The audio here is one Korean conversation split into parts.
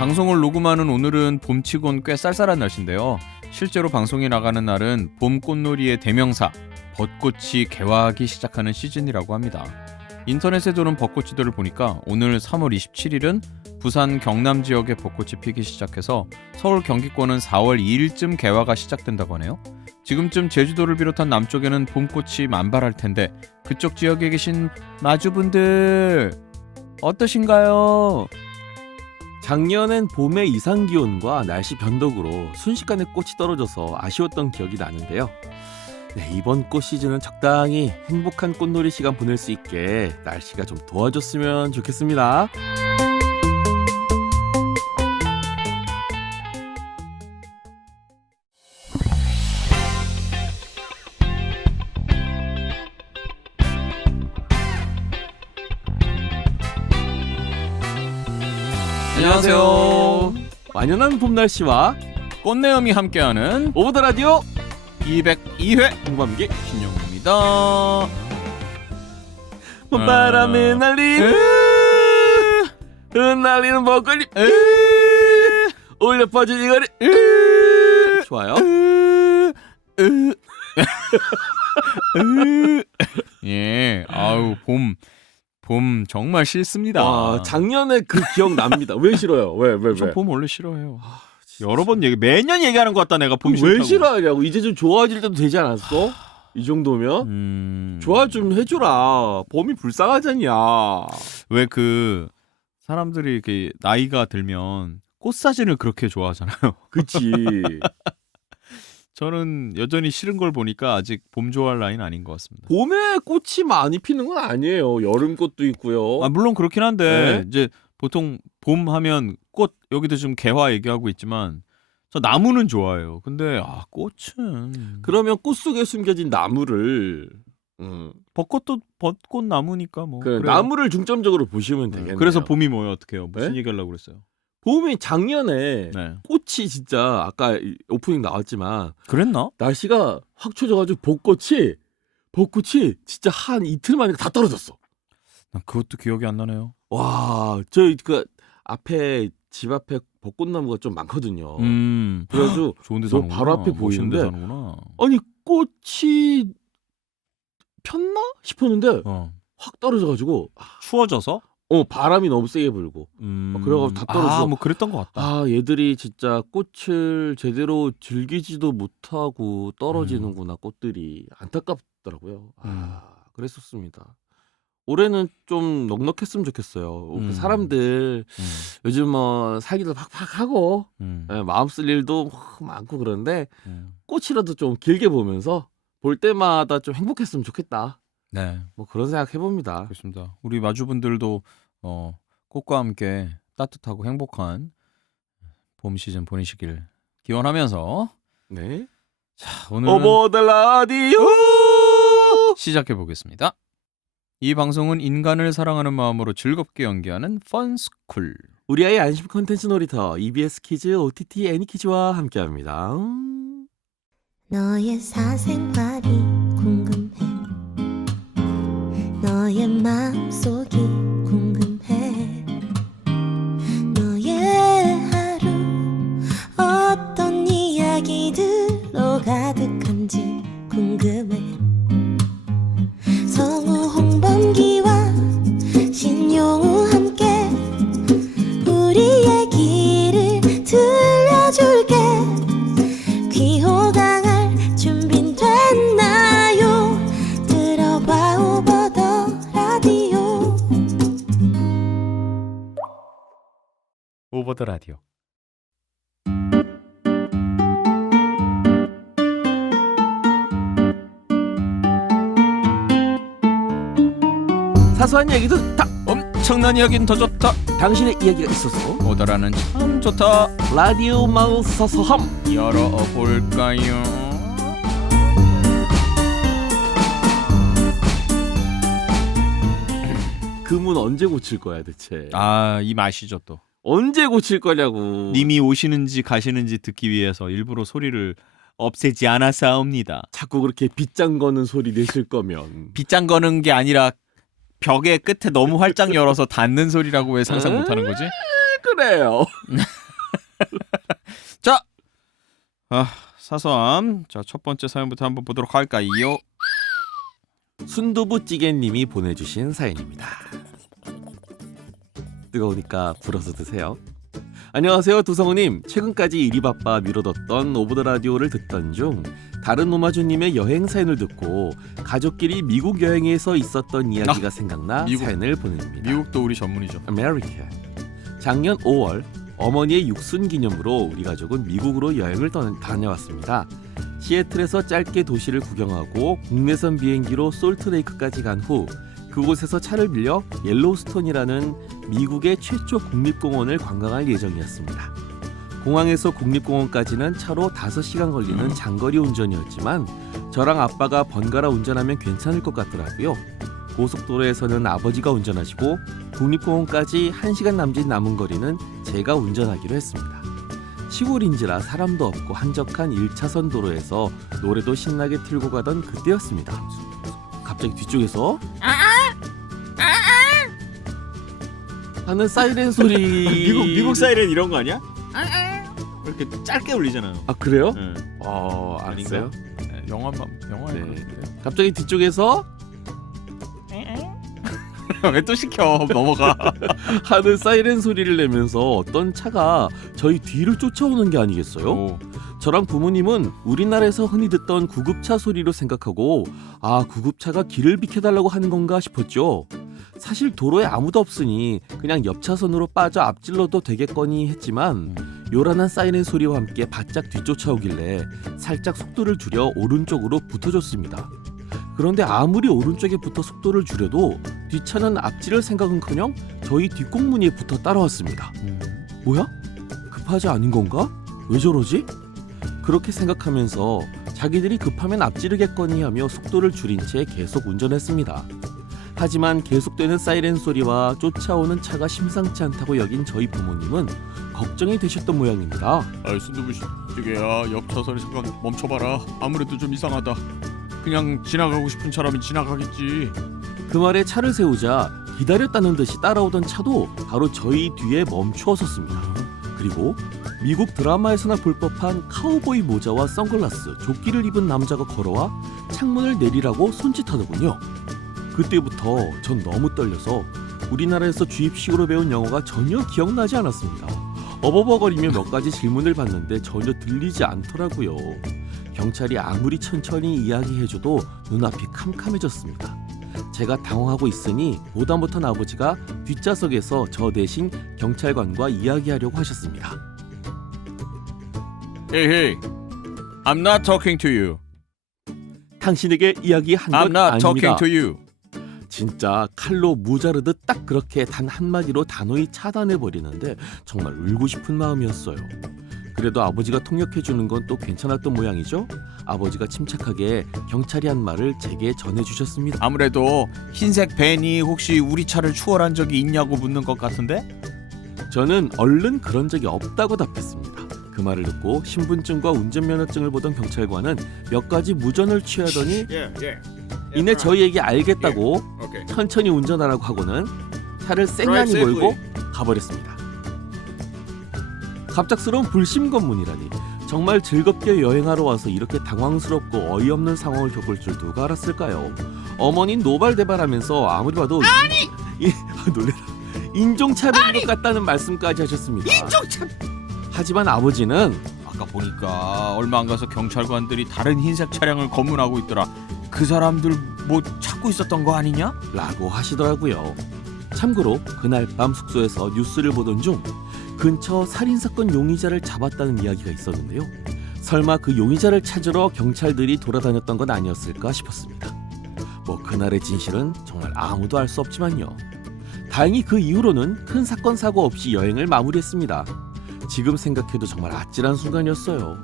방송을 녹음하는 오늘은 봄치곤 꽤 쌀쌀한 날씨인데요. 실제로 방송이 나가는 날은 봄 꽃놀이의 대명사 벚꽃이 개화하기 시작하는 시즌이라고 합니다. 인터넷에 도는 벚꽃지도를 보니까 오늘 3월 27일은 부산 경남 지역의 벚꽃이 피기 시작해서 서울 경기권은 4월 2일쯤 개화가 시작된다고 하네요. 지금쯤 제주도를 비롯한 남쪽에는 봄꽃이 만발할 텐데 그쪽 지역에 계신 마주분들 어떠신가요? 작년엔 봄의 이상기온과 날씨 변덕으로 순식간에 꽃이 떨어져서 아쉬웠던 기억이 나는데요. 네, 이번 꽃 시즌은 적당히 행복한 꽃놀이 시간 보낼 수 있게 날씨가 좀 도와줬으면 좋겠습니다. 안녕하세요. 완연한 봄 날씨와 꽃내음이 함께하는 오버 더 라디오 202회 홍범기 신영입니다. 봄바람에 날리는 흩날리는 벚꽃이 올려 퍼진 이거리 좋아요. 예, 아우 봄 정말 싫습니다. 와, 작년에 그 기억 납니다. 왜 싫어요? 왜? 저 봄 원래 싫어해요. 여러 번 매년 얘기하는 것 같다 내가 봄 왜 싫다고. 싫어하냐고. 이제 좀 좋아질 때도 되지 않았어? 이 정도면? 좋아 좀 해줘라. 봄이 불쌍하잖냐. 왜 그 사람들이 이렇게 나이가 들면 꽃 사진을 그렇게 좋아하잖아요. 그치. 저는 여전히 싫은 걸 보니까 아직 봄 좋아할 나이는 아닌 것 같습니다. 봄에 꽃이 많이 피는 건 아니에요. 여름꽃도 있고요. 아, 물론 그렇긴 한데 네? 이제 보통 봄 하면 꽃, 여기도 지금 개화 얘기하고 있지만 저 나무는 좋아해요. 근데 꽃은 그러면 꽃 속에 숨겨진 나무를 벚꽃도 벚꽃 나무니까 뭐 그 그래요. 나무를 중점적으로 보시면 되겠네요. 그래서 봄이 뭐예요? 어떻게 해요? 무슨 네? 얘기하려고 그랬어요? 봄이 작년에 네. 꽃이 진짜 아까 오프닝 나왔지만 그랬나? 날씨가 확 추워져가지고 벚꽃이 진짜 한 이틀 만에 다 떨어졌어. 난 그것도 기억이 안 나네요. 와, 저희 그 앞에 집 앞에 벚꽃나무가 좀 많거든요. 그래가지고 좋은 데 너 사는구나. 바로 앞에 멋있는 데 보이는데 사는구나. 아니 꽃이 폈나 싶었는데 확 떨어져가지고 추워져서? 바람이 너무 세게 불고 그래가지고 다 떨어져. 뭐 그랬던 것 같다. 아, 얘들이 진짜 꽃을 제대로 즐기지도 못하고 떨어지는구나. 꽃들이 안타깝더라고요. 그랬었습니다. 올해는 좀 넉넉했으면 좋겠어요. 그 사람들 요즘 뭐 살기도 팍팍하고 마음 쓸 일도 많고 그런데 꽃이라도 좀 길게 보면서 볼 때마다 좀 행복했으면 좋겠다. 네, 뭐 그런 생각 해봅니다. 그렇습니다. 우리 마주분들도 꽃과 함께 따뜻하고 행복한 봄 시즌 보내시길 기원하면서 네. 자, 오늘은 오버 더 라디오 시작해 보겠습니다. 이 방송은 인간을 사랑하는 마음으로 즐겁게 연기하는 펀스쿨. 우리 아이 안심 콘텐츠 놀이터 EBS 키즈 OTT 애니키즈와 함께합니다. 너의 사생활이 궁금해. 너의 마음속이 궁금해. 너의 하루 어떤 이야기들로 가득한지 궁금해. 성우 홍범기와 신용우 함께 우리 얘기를 들려줄게. 귀호강할 준비는 됐나요? 들어봐 오버 더 라디오. 오버 더 라디오. 사소한 얘기도 다 엄청난 이야기는 더 좋다. 당신의 이야기가 있어서 오더라는 참 좋다. 라디오 마을 서서함 열어볼까요? 그 문 언제 고칠 거야 대체? 이 맛이죠 또. 언제 고칠 거냐고. 님이 오시는지 가시는지 듣기 위해서 일부러 소리를 없애지 않았사옵니다. 자꾸 그렇게 빗장 거는 소리 내실 거면 빗장 거는 게 아니라 벽의 끝에 너무 활짝 열어서 닿는 소리라고 왜 상상 못하는 거지? 그래요? 자, 사소함. 자, 첫 번째 사연부터 한번 보도록 할까요? 순두부찌개님이 보내주신 사연입니다. 뜨거우니까 불어서 드세요. 안녕하세요, 두성우님. 최근까지 일이 바빠 미뤄뒀던 오브 더 라디오를 듣던 중 다른 오마주님의 여행 사연을 듣고 가족끼리 미국 여행에서 있었던 이야기가 생각나 미국. 사연을 보냅니다. 미국도 우리 전문이죠. 아메리카. 작년 5월 어머니의 육순 기념으로 우리 가족은 미국으로 여행을 다녀왔습니다. 시애틀에서 짧게 도시를 구경하고 국내선 비행기로 솔트레이크까지 간 후 그곳에서 차를 빌려 옐로우스톤이라는 미국의 최초 국립공원을 관광할 예정이었습니다. 공항에서 국립공원까지는 차로 5시간 걸리는 장거리 운전이었지만 저랑 아빠가 번갈아 운전하면 괜찮을 것 같더라고요. 고속도로에서는 아버지가 운전하시고 국립공원까지 1시간 남짓 남은 거리는 제가 운전하기로 했습니다. 시골인지라 사람도 없고 한적한 1차선 도로에서 노래도 신나게 틀고 가던 그때였습니다. 갑자기 뒤쪽에서 하는 사이렌 소리. 미국 사이렌 이런 거 아니야? 이렇게 짧게 울리잖아요. 아 그래요? 네. 알았어요. 네, 영화에 네. 갑자기 뒤쪽에서 왜 또 시켜? 넘어가. 하는 사이렌 소리를 내면서 어떤 차가 저희 뒤를 쫓아오는 게 아니겠어요? 오. 저랑 부모님은 우리나라에서 흔히 듣던 구급차 소리로 생각하고 구급차가 길을 비켜달라고 하는 건가 싶었죠. 사실 도로에 아무도 없으니 그냥 옆 차선으로 빠져 앞질러도 되겠거니 했지만 요란한 사이렌 소리와 함께 바짝 뒤쫓아오길래 살짝 속도를 줄여 오른쪽으로 붙어줬습니다. 그런데 아무리 오른쪽에 붙어 속도를 줄여도 뒷차는 앞질을 생각은커녕 저희 뒷공무니에 붙어 따라왔습니다. 뭐야? 급하지 않은 건가? 왜 저러지? 그렇게 생각하면서 자기들이 급하면 앞지르겠거니 하며 속도를 줄인 채 계속 운전했습니다. 하지만 계속되는 사이렌 소리와 쫓아오는 차가 심상치 않다고 여긴 저희 부모님은 걱정이 되셨던 모양입니다. 순두부찌개야, 옆 차선에 잠깐 멈춰봐라. 아무래도 좀 이상하다. 그냥 지나가고 싶은 사람이 지나가겠지. 그 말에 차를 세우자 기다렸다는 듯이 따라오던 차도 바로 저희 뒤에 멈추어 섰습니다. 그리고 미국 드라마에서나 볼 법한 카우보이 모자와 선글라스, 조끼를 입은 남자가 걸어와 창문을 내리라고 손짓하더군요. 그때부터 전 너무 떨려서 우리나라에서 주입식으로 배운 영어가 전혀 기억나지 않았습니다. 어버버거리며 몇 가지 질문을 받는데 전혀 들리지 않더라고요. 경찰이 아무리 천천히 이야기해줘도 눈앞이 캄캄해졌습니다. 제가 당황하고 있으니 보다 못한 아버지가 뒷좌석에서 저 대신 경찰관과 이야기하려고 하셨습니다. Hey, I'm not talking to you. 당신에게 이야기한 I'm 건 not 아닙니다. talking to you. 진짜 칼로 무자르듯 딱 그렇게 단 한마디로 단호히 차단해버리는데 정말 울고 싶은 마음이었어요. 그래도 아버지가 통역해주는 건 또 괜찮았던 모양이죠. 아버지가 침착하게 경찰이 한 말을 제게 전해주셨습니다. 아무래도 흰색 밴이 혹시 우리 차를 추월한 적이 있냐고 묻는 것 같은데? 저는 얼른 그런 적이 없다고 답했습니다. 그 말을 듣고 신분증과 운전면허증을 보던 경찰관은 몇 가지 무전을 취하더니 이내 저희에게 알겠다고 천천히 운전하라고 하고는 차를 쌩간히 몰고 가버렸습니다. 갑작스러운 불심검문이라니. 정말 즐겁게 여행하러 와서 이렇게 당황스럽고 어이없는 상황을 겪을 줄 누가 알았을까요? 어머니는 노발대발하면서 아무리 봐도 놀래라. 인종차별인 것 같다는 말씀까지 하셨습니다. 하지만 아버지는 아까 보니까 얼마 안 가서 경찰관들이 다른 흰색 차량을 검문하고 있더라. 그 사람들 뭐 찾고 있었던 거 아니냐? 라고 하시더라고요. 참고로 그날 밤 숙소에서 뉴스를 보던 중 근처 살인사건 용의자를 잡았다는 이야기가 있었는데요. 설마 그 용의자를 찾으러 경찰들이 돌아다녔던 건 아니었을까 싶었습니다. 뭐 그날의 진실은 정말 아무도 알 수 없지만요. 다행히 그 이후로는 큰 사건 사고 없이 여행을 마무리했습니다. 지금 생각해도 정말 아찔한 순간이었어요.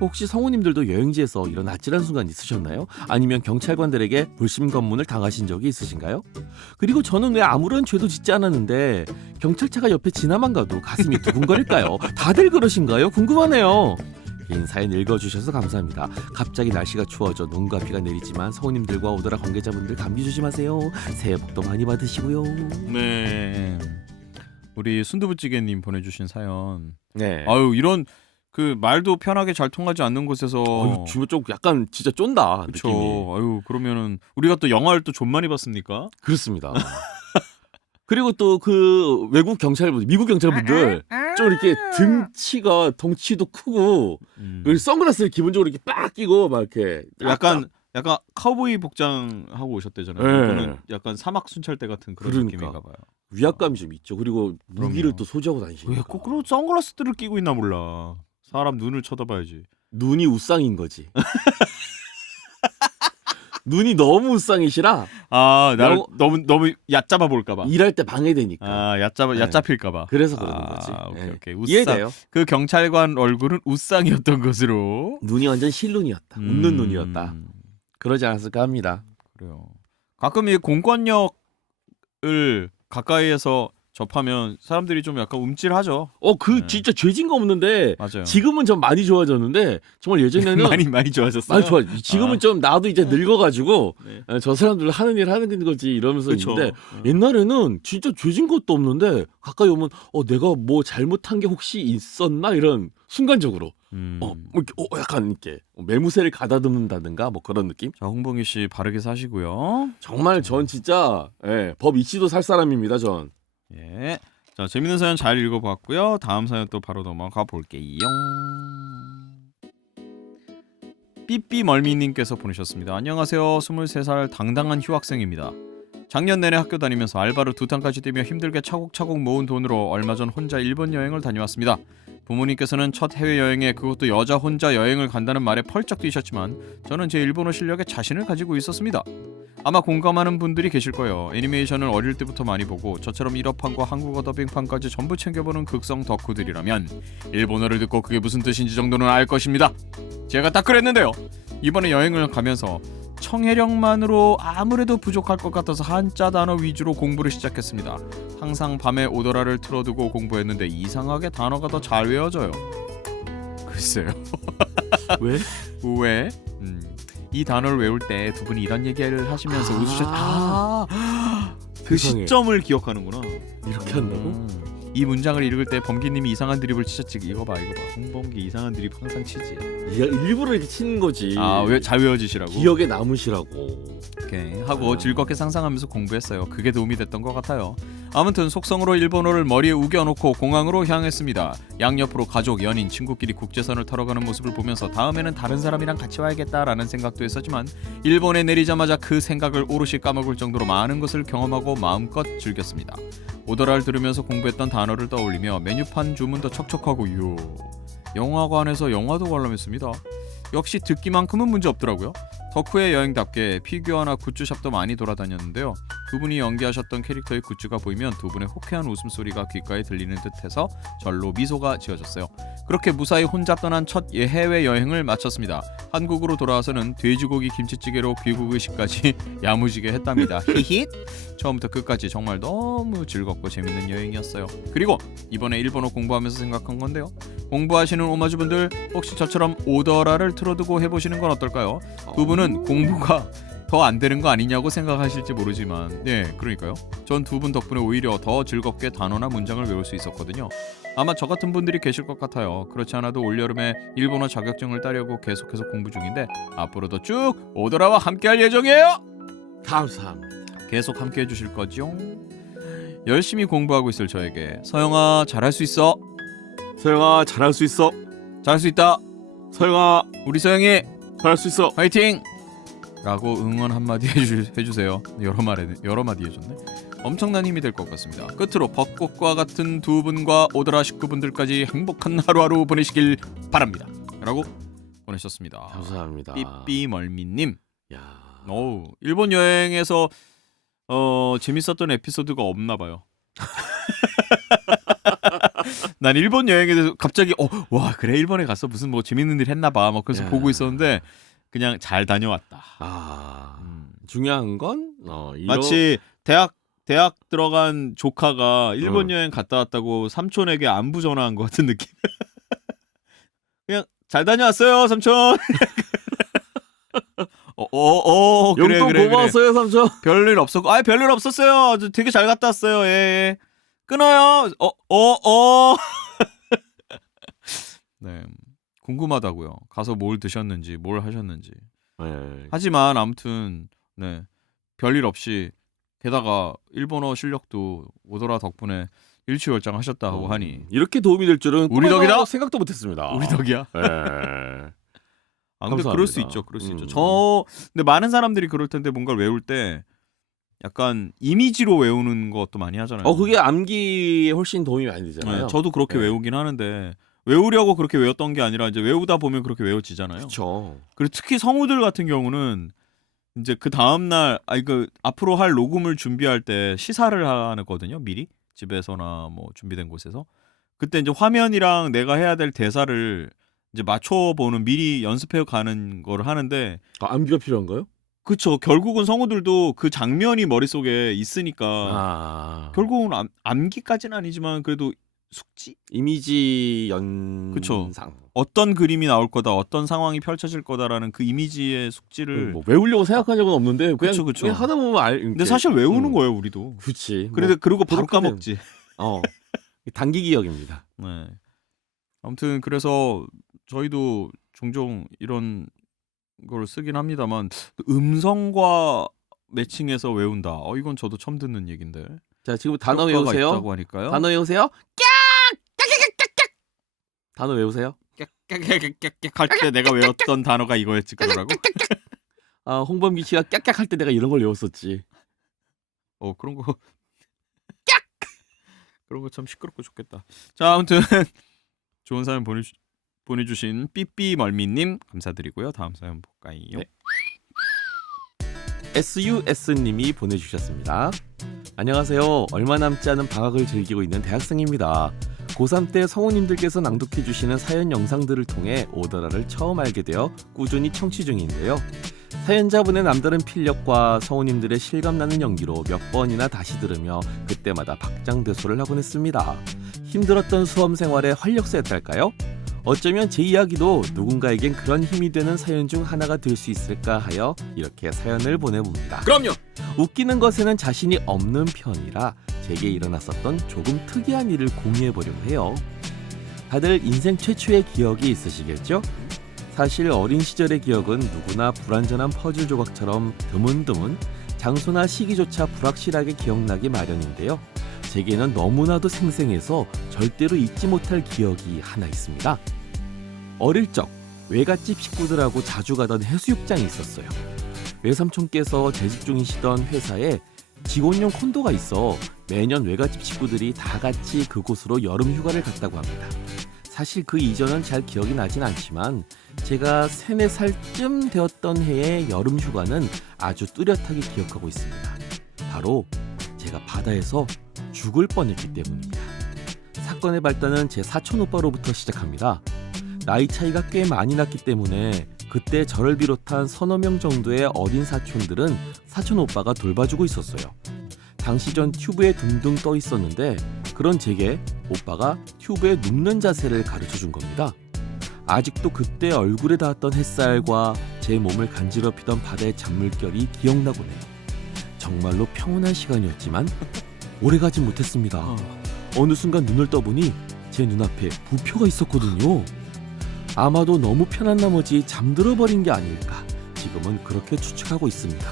혹시 성우님들도 여행지에서 이런 아찔한 순간 있으셨나요? 아니면 경찰관들에게 불심검문을 당하신 적이 있으신가요? 그리고 저는 왜 아무런 죄도 짓지 않았는데 경찰차가 옆에 지나만 가도 가슴이 두근거릴까요? 다들 그러신가요? 궁금하네요. 긴 사연 읽어주셔서 감사합니다. 갑자기 날씨가 추워져 눈과 비가 내리지만 성우님들과 오더라 관계자분들 감기 조심하세요. 새해 복도 많이 받으시고요. 네. 우리 순두부찌개님 보내주신 사연. 네. 아유 이런 그 말도 편하게 잘 통하지 않는 곳에서. 주변 좀 약간 진짜 쫀다 그쵸. 느낌이. 아유 그러면은 우리가 또 영화를 또 좀 많이 봤습니까? 그렇습니다. 그리고 또 그 외국 경찰분들, 미국 경찰분들 좀 이렇게 덩치도 크고 그리고 선글라스를 기본적으로 이렇게 빡 끼고 막 이렇게 약간 카우보이 복장 하고 오셨대잖아요. 네. 이거는 약간 사막 순찰대 같은 그런 그러니까. 느낌인가 봐요. 위압감이 좀 있죠. 그리고 무기를 그럼요. 또 소지하고 다니시니까. 왜 거꾸로 선글라스들을 끼고 있나 몰라. 사람 눈을 쳐다봐야지. 눈이 우쌍인 거지. 눈이 너무 우쌍이시라 아, 나를 영어- 너무 얕잡아 볼까 봐. 일할 때 방해되니까. 아, 네. 얕잡힐까 봐. 그래서 그러는 거지. 오케이, 네. 오케이. 우쌍. 이해돼요. 그 경찰관 얼굴은 우쌍이었던 것으로. 눈이 완전 실눈이었다. 웃는 눈이었다. 음, 그러지 않았을까 합니다. 그래요. 가끔 이 공권력을 가까이에서 접하면 사람들이 좀 약간 움찔하죠. 네. 진짜 죄진거 없는데 맞아요. 지금은 좀 많이 좋아졌는데 정말 예전에는 많이 좋아졌어요. 많이 좋아. 지금은 좀 나도 이제 늙어가지고 네. 저 사람들 하는 일 하는 거지 이러면서 그쵸. 있는데 옛날에는 진짜 죄진 것도 없는데 가까이 오면 내가 뭐 잘못한 게 혹시 있었나 이런 순간적으로 뭐 이렇게 약간 이렇게 매무새를 가다듬는다든가 뭐 그런 느낌. 자, 홍봉희 씨 바르게 사시고요. 정말 전 진짜 법 이치도 살 사람입니다 전. 예. 자, 재밌는 사연 잘 읽어봤고요. 다음 사연 또 바로 넘어가 볼게요. 삐삐멀미님께서 보내셨습니다. 안녕하세요. 23살 당당한 휴학생입니다. 작년 내내 학교 다니면서 알바를 2탄까지 뛰며 힘들게 차곡차곡 모은 돈으로 얼마 전 혼자 일본 여행을 다녀왔습니다. 부모님께서는 첫 해외여행에 그것도 여자 혼자 여행을 간다는 말에 펄쩍 뛰셨지만 저는 제 일본어 실력에 자신을 가지고 있었습니다. 아마 공감하는 분들이 계실 거예요. 애니메이션을 어릴 때부터 많이 보고 저처럼 1화판과 한국어 더빙판까지 전부 챙겨보는 극성 덕후들이라면 일본어를 듣고 그게 무슨 뜻인지 정도는 알 것입니다. 제가 딱 그랬는데요. 이번에 여행을 가면서 청해력만으로 아무래도 부족할 것 같아서 한자 단어 위주로 공부를 시작했습니다. 항상 밤에 오더라를 틀어두고 공부했는데 이상하게 단어가 더 잘 외워져요. 글쎄요. 왜? 왜? 이 단어를 외울 때 두 분이 이런 얘기를 하시면서 그 세상에. 시점을 기억하는구나. 이렇게 한다고? 이 문장을 읽을 때 범기님이 이상한 드립을 치셨지. 이거 봐. 홍범기 이상한 드립 항상 치지. 일부러 이렇게 치는 거지. 왜 잘 외워지시라고? 기억에 남으시라고. 오케이 하고 즐겁게 상상하면서 공부했어요. 그게 도움이 됐던 것 같아요. 아무튼 속성으로 일본어를 머리에 우겨놓고 공항으로 향했습니다. 양옆으로 가족, 연인, 친구끼리 국제선을 타러 가는 모습을 보면서 다음에는 다른 사람이랑 같이 와야겠다라는 생각도 했었지만 일본에 내리자마자 그 생각을 오롯이 까먹을 정도로 많은 것을 경험하고 마음껏 즐겼습니다. 오더라를 들으면서 공부했던 단어를 떠올리며 메뉴판 주문도 척척하고요. 영화관에서 영화도 관람했습니다. 역시 듣기만큼은 문제 없더라고요. 덕후의 여행답게 피규어나 굿즈샵도 많이 돌아다녔는데요. 두 분이 연기하셨던 캐릭터의 굿즈가 보이면 두 분의 호쾌한 웃음소리가 귓가에 들리는 듯해서 절로 미소가 지어졌어요. 그렇게 무사히 혼자 떠난 첫 해외여행을 마쳤습니다. 한국으로 돌아와서는 돼지고기 김치찌개로 귀국의식까지 야무지게 했답니다. 히힛! 처음부터 끝까지 정말 너무 즐겁고 재밌는 여행이었어요. 그리고 이번에 일본어 공부하면서 생각한 건데요. 공부하시는 오마주분들 혹시 저처럼 오더라를 틀어두고 해보시는 건 어떨까요? 두 분은 공부가 더 안 되는 거 아니냐고 생각하실지 모르지만 그러니까요. 전 두 분 덕분에 오히려 더 즐겁게 단어나 문장을 외울 수 있었거든요. 아마 저 같은 분들이 계실 것 같아요. 그렇지 않아도 올여름에 일본어 자격증을 따려고 계속해서 공부 중인데 앞으로도 쭉 오더라와 함께할 예정이에요. 감사합니다. 계속 함께 해주실 거죠? 열심히 공부하고 있을 저에게 서영아 잘할 수 있어. 서영아 잘할 수 있어. 잘할 수 있다. 서영아 우리 서영이 잘할 수 있어. 화이팅! 라고 응원 한마디 해주세요. 여러 마디 해줬네. 엄청난 힘이 될 것 같습니다. 끝으로 벚꽃과 같은 두 분과 오더라 식구분들까지 행복한 하루하루 보내시길 바랍니다. 라고 보내셨습니다. 감사합니다. 삐삐멀미님. 야. 일본 여행에서 재밌었던 에피소드가 없나 봐요. 난 일본 여행에 대해서 갑자기 와 그래 일본에 갔어 무슨 뭐 재밌는 일 했나 봐 막 그래서 보고 있었는데 그냥 잘 다녀왔다. 중요한 건 마치 대학 들어간 조카가 일본 여행 갔다 왔다고 삼촌에게 안부 전화한 것 같은 느낌. 그냥 잘 다녀왔어요 삼촌. 용돈 고마웠어요 삼촌. 별일 없었고 별일 없었어요. 되게 잘 갔다 왔어요. 예. 끊어요. 네, 궁금하다고요. 가서 뭘 드셨는지, 뭘 하셨는지. 네. 하지만 아무튼 네, 별일 없이 게다가 일본어 실력도 오더라 덕분에 일취월장하셨다고 하니 이렇게 도움이 될 줄은 우리 꿈에도 덕이다? 생각도 못했습니다. 우리 덕이야. 네. 아, 근데 그럴 수 감사합니다. 있죠. 그럴 수 있죠. 근데 많은 사람들이 그럴 텐데 뭔가를 외울 때 약간 이미지로 외우는 것도 많이 하잖아요. 그게 암기에 훨씬 도움이 많이 되잖아요. 네, 저도 그렇게 네. 외우긴 하는데 외우려고 그렇게 외웠던 게 아니라 이제 외우다 보면 그렇게 외워지잖아요. 그렇죠. 그리고 특히 성우들 같은 경우는 이제 그 다음 날 앞으로 할 녹음을 준비할 때 시사를 하거든요. 미리 집에서나 뭐 준비된 곳에서 그때 이제 화면이랑 내가 해야 될 대사를 이제 맞춰보는 미리 연습해 가는 걸 하는데 암기가 필요한가요? 그쵸. 결국은 성우들도 그 장면이 머릿속에 있으니까 결국은 암기까지는 아니지만 그래도 숙지? 이미지 연상. 그쵸. 어떤 그림이 나올 거다, 어떤 상황이 펼쳐질 거다라는 그 이미지의 숙지를 뭐 외우려고 생각한 적은 없는데 그냥, 그쵸, 그쵸. 그냥 하다 보면 근데 사실 외우는 거예요, 우리도. 그렇지. 그리고 바로 그렇게 까먹지. 단기 기억입니다. 네. 아무튼 그래서 저희도 종종 이런 걸 쓰긴 합니다만 음성과 매칭해서 외운다. 이건 저도 처음 듣는 얘긴데. 자, 지금 단어 효과가 외우세요. 있다고 하니까요. 단어 외우세요. 단어 외우세요. 깍깍깍깍 할 때 내가 외웠던 단어가 이거였지 그러라고? 홍범기 씨가 깍깍 할 때 내가 이런 걸 외웠었지. 그런 거 그런 거 참 시끄럽고 좋겠다. 자, 아무튼 좋은 사연 보내주신 삐삐멀미님 감사드리고요. 다음 사연 볼까요? 네. SUS님이 보내주셨습니다. 안녕하세요. 얼마 남지 않은 방학을 즐기고 있는 대학생입니다. 고3 때 성우님들께서 낭독해주시는 사연 영상들을 통해 오더라를 처음 알게 되어 꾸준히 청취 중인데요. 사연자분의 남다른 필력과 성우님들의 실감나는 연기로 몇 번이나 다시 들으며 그때마다 박장대소를 하곤 했습니다. 힘들었던 수험 생활의 활력소였달까요? 어쩌면 제 이야기도 누군가에겐 그런 힘이 되는 사연 중 하나가 될 수 있을까 하여 이렇게 사연을 보내봅니다. 그럼요. 웃기는 것에는 자신이 없는 편이라 제게 일어났었던 조금 특이한 일을 공유해보려고 해요. 다들 인생 최초의 기억이 있으시겠죠? 사실 어린 시절의 기억은 누구나 불완전한 퍼즐 조각처럼 드문드문 장소나 시기조차 불확실하게 기억나기 마련인데요. 제게는 너무나도 생생해서 절대로 잊지 못할 기억이 하나 있습니다. 어릴 적 외갓집 식구들하고 자주 가던 해수욕장이 있었어요. 외삼촌께서 재직 중이시던 회사에 직원용 콘도가 있어 매년 외갓집 식구들이 다 같이 그곳으로 여름 휴가를 갔다고 합니다. 사실 그 이전은 잘 기억이 나진 않지만 제가 3, 4살쯤 되었던 해의 여름 휴가는 아주 뚜렷하게 기억하고 있습니다. 바로 제가 바다에서 죽을 뻔했기 때문입니다. 사건의 발단은 제 사촌 오빠로부터 시작합니다. 나이 차이가 꽤 많이 났기 때문에 그때 저를 비롯한 서너 명 정도의 어린 사촌들은 사촌 오빠가 돌봐주고 있었어요. 당시 전 튜브에 둥둥 떠 있었는데 그런 제게 오빠가 튜브에 눕는 자세를 가르쳐준 겁니다. 아직도 그때 얼굴에 닿았던 햇살과 제 몸을 간지럽히던 바다의 잔물결이 기억나곤 해요. 정말로 평온한 시간이었지만 오래가진 못했습니다. 어느 순간 눈을 떠보니 제 눈앞에 부표가 있었거든요. 아마도 너무 편한 나머지 잠들어버린 게 아닐까 지금은 그렇게 추측하고 있습니다.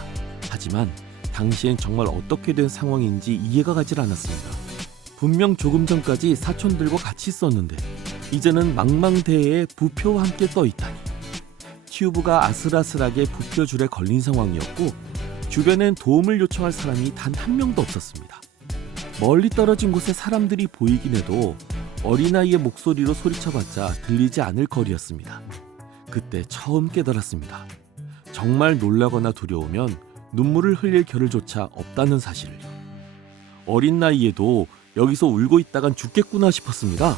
하지만 당시엔 정말 어떻게 된 상황인지 이해가 가질 않았습니다. 분명 조금 전까지 사촌들과 같이 있었는데 이제는 망망대해에 부표와 함께 떠있다니. 튜브가 아슬아슬하게 부표줄에 걸린 상황이었고 주변엔 도움을 요청할 사람이 단 한 명도 없었습니다. 멀리 떨어진 곳에 사람들이 보이긴 해도 어린아이의 목소리로 소리쳐봤자 들리지 않을 거리였습니다. 그때 처음 깨달았습니다. 정말 놀라거나 두려우면 눈물을 흘릴 겨를조차 없다는 사실을요. 어린 나이에도 여기서 울고 있다간 죽겠구나 싶었습니다.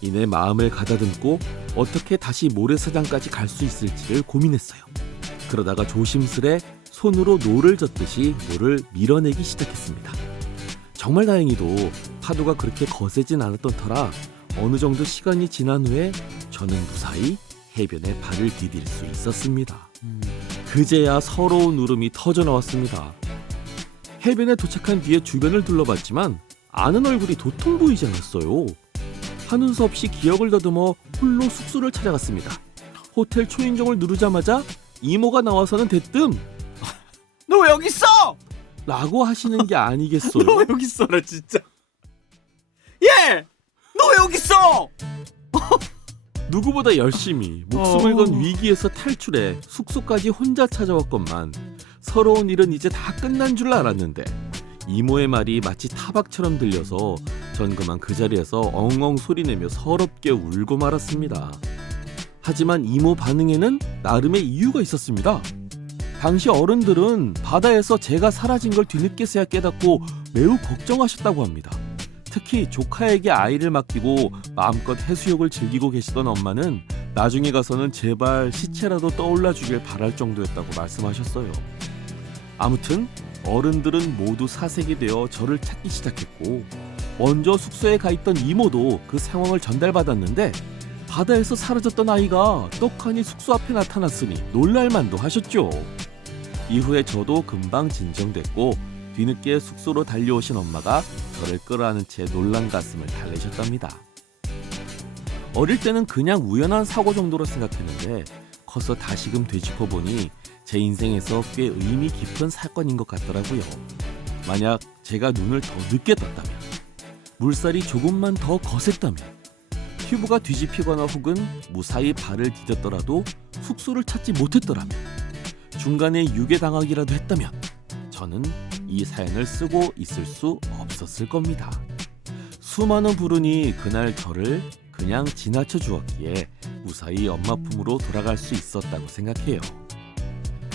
이내 마음을 가다듬고 어떻게 다시 모래사장까지 갈 수 있을지를 고민했어요. 그러다가 조심스레 손으로 노를 젓듯이 물을 밀어내기 시작했습니다. 정말 다행히도 파도가 그렇게 거세진 않았던 터라 어느 정도 시간이 지난 후에 저는 무사히 해변에 발을 디딜 수 있었습니다. 그제야 서러운 울음이 터져 나왔습니다. 해변에 도착한 뒤에 주변을 둘러봤지만 아는 얼굴이 도통 보이지 않았어요. 하는 수 없이 기억을 더듬어 홀로 숙소를 찾아갔습니다. 호텔 초인종을 누르자마자 이모가 나와서는 대뜸 너 왜 여기 있어? 라고 하시는 게 아니겠어요. 너 왜 여기 있어라 진짜. 예! 너 왜 여기 있어? 누구보다 열심히 목숨을 건 어. 위기에서 탈출해 숙소까지 혼자 찾아왔건만 서러운 일은 이제 다 끝난 줄 알았는데 이모의 말이 마치 타박처럼 들려서 전 그만 그 자리에서 엉엉 소리내며 서럽게 울고 말았습니다. 하지만 이모 반응에는 나름의 이유가 있었습니다. 당시 어른들은 바다에서 제가 사라진 걸 뒤늦게서야 깨닫고 매우 걱정하셨다고 합니다. 특히 조카에게 아이를 맡기고 마음껏 해수욕을 즐기고 계시던 엄마는 나중에 가서는 제발 시체라도 떠올라 주길 바랄 정도였다고 말씀하셨어요. 아무튼 어른들은 모두 사색이 되어 저를 찾기 시작했고 먼저 숙소에 가 있던 이모도 그 상황을 전달받았는데 바다에서 사라졌던 아이가 떡하니 숙소 앞에 나타났으니 놀랄만도 하셨죠. 이후에 저도 금방 진정됐고 뒤늦게 숙소로 달려오신 엄마가 저를 끌어안은 채 놀란 가슴을 달래셨답니다. 어릴 때는 그냥 우연한 사고 정도로 생각했는데 커서 다시금 되짚어보니 제 인생에서 꽤 의미 깊은 사건인 것 같더라고요. 만약 제가 눈을 더 늦게 떴다면, 물살이 조금만 더 거셌다면, 튜브가 뒤집히거나 혹은 무사히 발을 디뎠더라도 숙소를 찾지 못했더라면, 중간에 유괴당하기라도 했다면 저는 이 사연을 쓰고 있을 수 없었을 겁니다. 수많은 불운이 그날 저를 그냥 지나쳐 주었기에 무사히 엄마 품으로 돌아갈 수 있었다고 생각해요.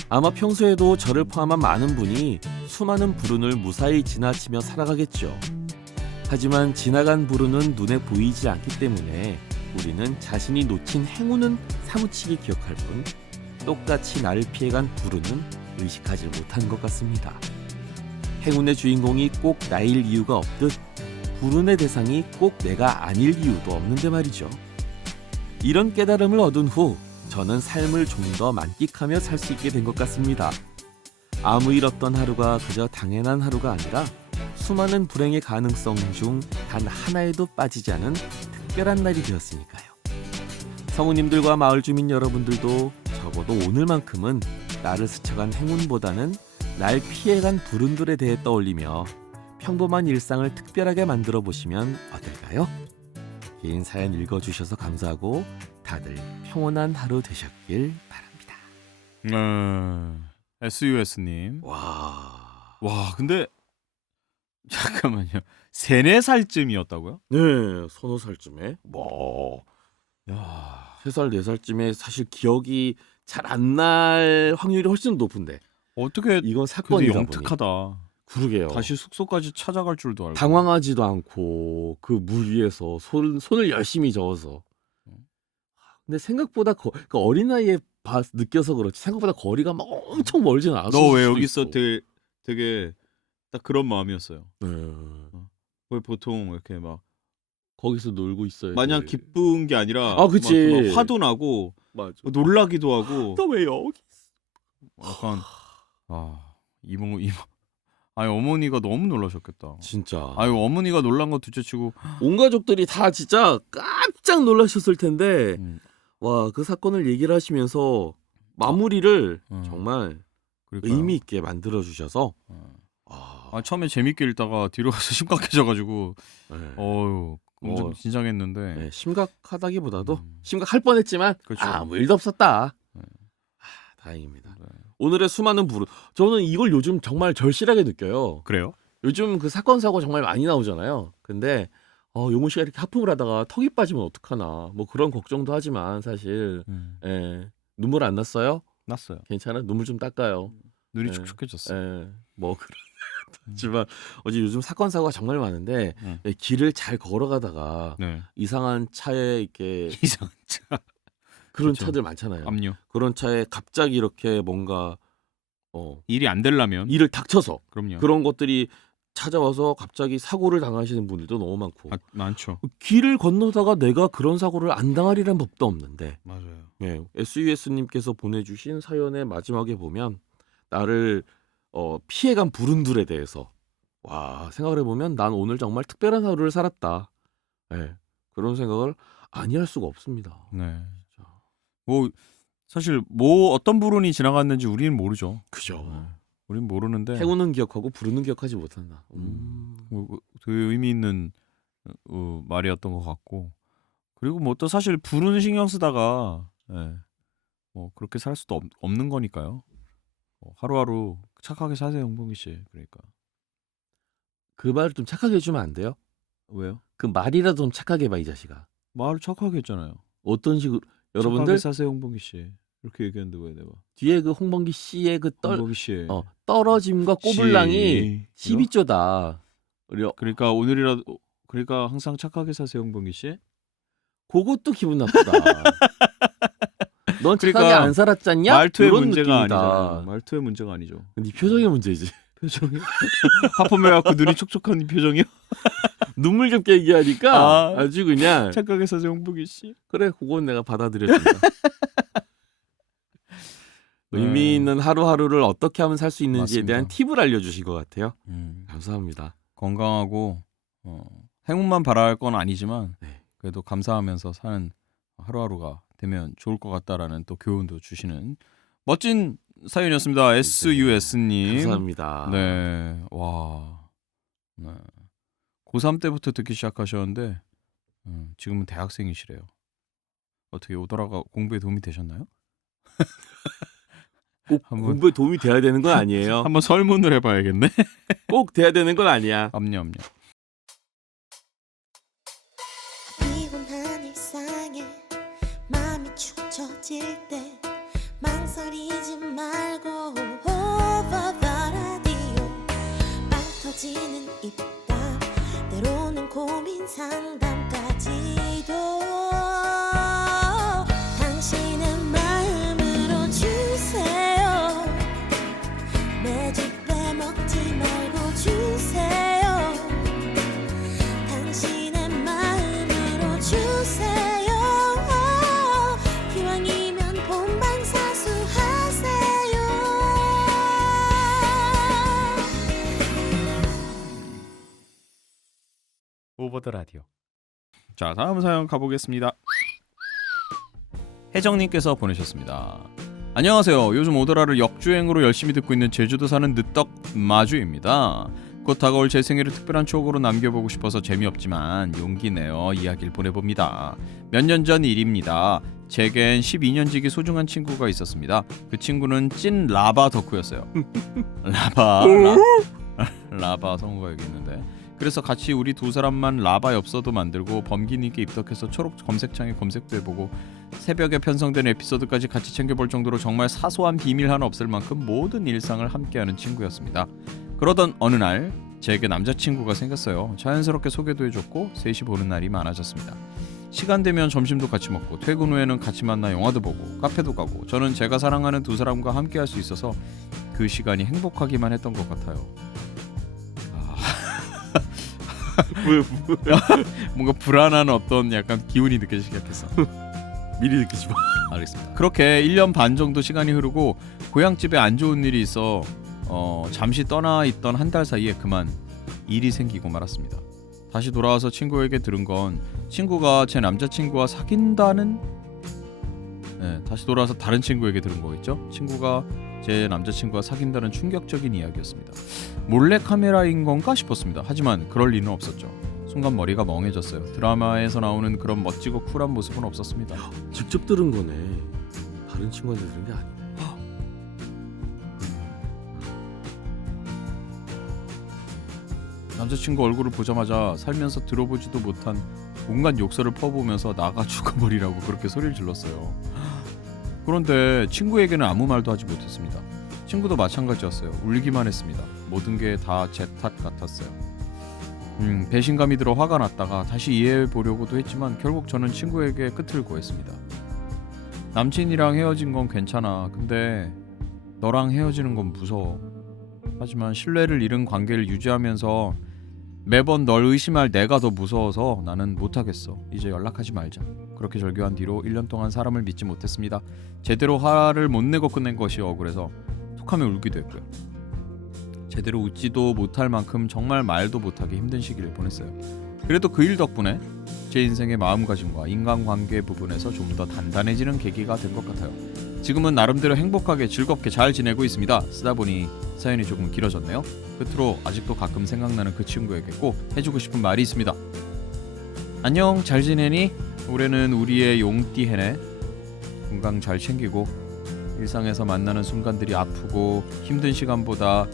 아마 평소에도 저를 포함한 많은 분이 수많은 불운을 무사히 지나치며 살아가겠죠. 하지만 지나간 불운은 눈에 보이지 않기 때문에 우리는 자신이 놓친 행운은 사무치게 기억할 뿐 똑같이 나를 피해간 불운은 의식하지 못한 것 같습니다. 행운의 주인공이 꼭 나일 이유가 없듯 불운의 대상이 꼭 내가 아닐 이유도 없는데 말이죠. 이런 깨달음을 얻은 후 저는 삶을 좀 더 만끽하며 살 수 있게 된 것 같습니다. 아무 일 없던 하루가 그저 당연한 하루가 아니라 수많은 불행의 가능성 중 단 하나에도 빠지지 않은 특별한 날이 되었으니까요. 성우님들과 마을 주민 여러분들도 적어도 오늘만큼은 나를 스쳐간 행운보다는 날 피해간 불운들에 대해 떠올리며 평범한 일상을 특별하게 만들어 보시면 어떨까요? 긴 사연 읽어주셔서 감사하고 다들 평온한 하루 되셨길 바랍니다. SUS님. 와, 근데 잠깐만요. 3, 4살쯤이었다고요? 네, 서너 살쯤에 뭐. 야. 3살, 4살쯤에 사실 기억이 잘 안 날 확률이 훨씬 높은데 어떻게 이건 그래도 사건이다 보니 영특하다. 그러게요. 다시 숙소까지 찾아갈 줄도 알고. 당황하지도 않고 그 물 위에서 손을 열심히 저어서. 근데 생각보다 그러니까 어린 나이에 느껴서 그렇지 생각보다 거리가 막 엄청 멀진 않았을 너 왜 수도 여기 있어? 있어. 되게 딱 그런 마음이었어요. 네. 왜 보통 이렇게 막 거기서 놀고 있어요. 마냥 기쁜 게 아니라 아, 그치. 막 화도 나고 맞아. 놀라기도 하고 너 왜 여기? 약간 이모 아니 어머니가 너무 놀라셨겠다. 진짜. 아유 어머니가 놀란 거 둘째치고 온 가족들이 다 진짜 깜짝 놀라셨을 텐데 음, 와, 그 사건을 얘기를 하시면서 마무리를 정말 그러니까요. 의미 있게 만들어 주셔서 처음에 재밌게 읽다가 뒤로 가서 심각해져가지고 네. 엄청 긴장했는데 네, 심각하다기보다도 음. 심각할 뻔했지만 그렇죠. 아무 일도 없었다. 네. 다행입니다. 네. 오늘의 수많은 불운 저는 이걸 요즘 정말 절실하게 느껴요. 그래요? 요즘 그 사건 사고 정말 많이 나오잖아요. 근데 용훈 씨가 이렇게 하품을 하다가 턱이 빠지면 어떡하나 뭐 그런 걱정도 하지만 사실 눈물 안 났어요? 났어요. 괜찮아? 눈물 좀 닦아요. 눈이 네. 축축해졌어요. 뭐 그렇지만 어제 요즘 사건 사고가 정말 많은데 길을 잘 걸어가다가 네. 이상한 차에 이렇게 이상한 차. 그런 그쵸. 차들 많잖아요. 압류. 그런 차에 갑자기 이렇게 뭔가 일이 안 되려면 일을 닥쳐서 그럼요. 그런 것들이 찾아와서 갑자기 사고를 당하시는 분들도 너무 많고 많죠. 길을 건너다가 내가 그런 사고를 안 당하리란 법도 없는데 맞아요. 네, SUS님께서 보내주신 사연의 마지막에 보면 나를 피해간 불운들에 대해서 와, 생각을 해보면 난 오늘 정말 특별한 하루를 살았다. 예, 그런 생각을 아니할 수가 없습니다. 네. 진짜. 뭐 사실 뭐 어떤 불운이 지나갔는지 우리는 모르죠. 그죠. 네. 우리는 모르는데 행운은 기억하고 불운은 기억하지 못한다. 뭐 되게 의미 있는 말이었던 것 같고 그리고 뭐 또 사실 불운 신경 쓰다가 뭐 그렇게 살 수도 없는 거니까요. 하루하루 착하게 사세요, 홍범기 씨. 그러니까 그 말을 좀 착하게 해주면 안 돼요? 왜요? 그 말이라도 좀 착하게 해봐, 이 자식아. 말을 착하게 했잖아요. 어떤 식으로 여러분들 착하게 사세요, 홍범기 씨. 이렇게 얘기했는데 왜 내가 뒤에 그 홍범기 씨의 그 홍범기 씨. 떨어짐과 꼬불랑이 씨. 12조다. 그러니까 오늘이라도 그러니까 항상 착하게 사세요, 홍범기 씨. 그것도 기분 나쁘다. 넌 착하게 그러니까 안 살았잖냐? 말투의 이런 문제가 느낌이다. 아니잖아. 말투의 문제가 아니죠. 네 표정의 문제지. 표정이 하품해 갖고 눈이 촉촉한 표정이요? 눈물 겹게 얘기하니까 아주 그냥 착하게 사세요, 홍범기 씨. 그래, 그건 내가 받아들여준다. 의미 있는 하루하루를 어떻게 하면 살 수 있는지에 맞습니다. 대한 팁을 알려주신 것 같아요. 감사합니다. 건강하고 행운만 바랄 건 아니지만 네. 그래도 감사하면서 사는 하루하루가 되면 좋을 것 같다라는 또 교훈도 주시는 멋진 사연이었습니다. SUS님. 감사합니다. 네, 와, 네. 고3 때부터 듣기 시작하셨는데 지금은 대학생이시래요. 어떻게 오더라가 공부에 도움이 되셨나요? 꼭 한번- 공부에 도움이 돼야 되는 건 아니에요. 한번 설문을 해봐야겠네. 꼭 돼야 되는 건 아니야. 암요. 피곤한 일상에 마음이 축 처질 때 망설이지 말고 오버라디오 빵 터지는 입담 때로는 고민 상담까지도 당신의 마음으로 주세요. 매주 빼먹지 말고 주세요. 당신의 마음으로 주세요. 기왕이면 본방사수하세요. 오버더 라디오. 자, 다음 사연 가보겠습니다. 혜정님께서 보내셨습니다. 안녕하세요. 요즘 오더라를 역주행으로 열심히 듣고 있는 제주도 사는 늦덕 마주입니다. 곧 다가올 제 생일을 특별한 추억으로 남겨보고 싶어서 재미없지만 용기 내어 이야기를 보내봅니다. 몇 년 전 일입니다. 제겐 12년 지기 소중한 친구가 있었습니다. 그 친구는 찐 라바 덕후였어요. 라바 성우가 여기 있는데 그래서 같이 우리 두 사람만 라바 엽서도 만들고 범기님께 입덕해서 초록 검색창에 검색도 해보고 새벽에 편성된 에피소드까지 같이 챙겨볼 정도로 정말 사소한 비밀 하나 없을 만큼 모든 일상을 함께하는 친구였습니다. 그러던 어느 날 제게 남자친구가 생겼어요. 자연스럽게 소개도 해줬고 셋이 보는 날이 많아졌습니다. 시간 되면 점심도 같이 먹고 퇴근 후에는 같이 만나 영화도 보고 카페도 가고 저는 제가 사랑하는 두 사람과 함께할 수 있어서 그 시간이 행복하기만 했던 것 같아요. 뭔가 불안한 어떤 약간 기운이 느껴지기 시작했어. 미리 느끼지 마. 알겠습니다. 그렇게 1년 반 정도 시간이 흐르고 고향집에 안 좋은 일이 있어 잠시 떠나 있던 한 달 사이에 그만 일이 생기고 말았습니다. 다시 돌아와서 친구에게 들은 건 친구가 제 남자친구와 사귄다는 다시 돌아와서 다른 친구에게 들은 거겠죠. 친구가 제 남자친구와 사귄다는 충격적인 이야기였습니다. 몰래카메라인 건가 싶었습니다. 하지만 그럴 리는 없었죠. 순간 머리가 멍해졌어요. 드라마에서 나오는 그런 멋지고 쿨한 모습은 없었습니다. 직접 들은 거네. 다른 친구한테 들은 게 아니네. 남자친구 얼굴을 보자마자 살면서 들어보지도 못한 온갖 욕설을 퍼부으면서 나가 죽어버리라고 그렇게 소리를 질렀어요. 그런데 친구에게는 아무 말도 하지 못했습니다. 친구도 마찬가지였어요. 울기만 했습니다. 모든 게 다 제 탓 같았어요. 배신감이 들어 화가 났다가 다시 이해해보려고도 했지만 결국 저는 친구에게 끝을 구했습니다. 남친이랑 헤어진 건 괜찮아. 근데 너랑 헤어지는 건 무서워. 하지만 신뢰를 잃은 관계를 유지하면서 매번 널 의심할 내가 더 무서워서 나는 못하겠어. 이제 연락하지 말자. 그렇게 절교한 뒤로 1년 동안 사람을 믿지 못했습니다. 제대로 화를 못 내고 끝낸 것이 억울해서 톡하며 울기도 했고요. 제대로 웃지도 못할 만큼 정말 말도 못하기 힘든 시기를 보냈어요. 그래도 그 일 덕분에 제 인생의 마음가짐과 인간관계 부분에서 좀 더 단단해지는 계기가 된 것 같아요. 지금은 나름대로 행복하게 즐겁게 잘 지내고 있습니다. 쓰다 보니 사연이 조금 길어졌네요. 끝으로 아직도 가끔 생각나는 그 친구에게 꼭 해주고 싶은 말이 있습니다. 안녕, 잘 지내니? 올해는 우리의 용띠 해네. 건강 잘 챙기고 일상에서 만나는 순간들이 아프고 힘든 시간보다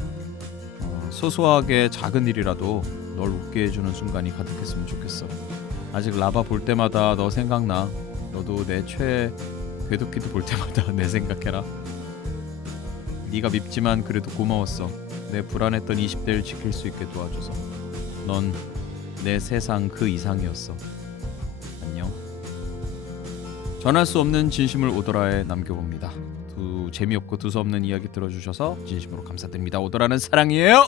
소소하게 작은 일이라도 널 웃게 해주는 순간이 가득했으면 좋겠어. 아직 라바 볼 때마다 너 생각나. 너도 내 최애 궤도키드 볼 때마다 내 생각해라. 네가 밉지만 그래도 고마웠어. 내 불안했던 20대를 지킬 수 있게 도와줘서. 넌 내 세상 그 이상이었어. 안녕. 전할 수 없는 진심을 오더라에 남겨봅니다. 재미없고 두서없는 이야기 들어주셔서 진심으로 감사드립니다. 오더라는 사랑이에요!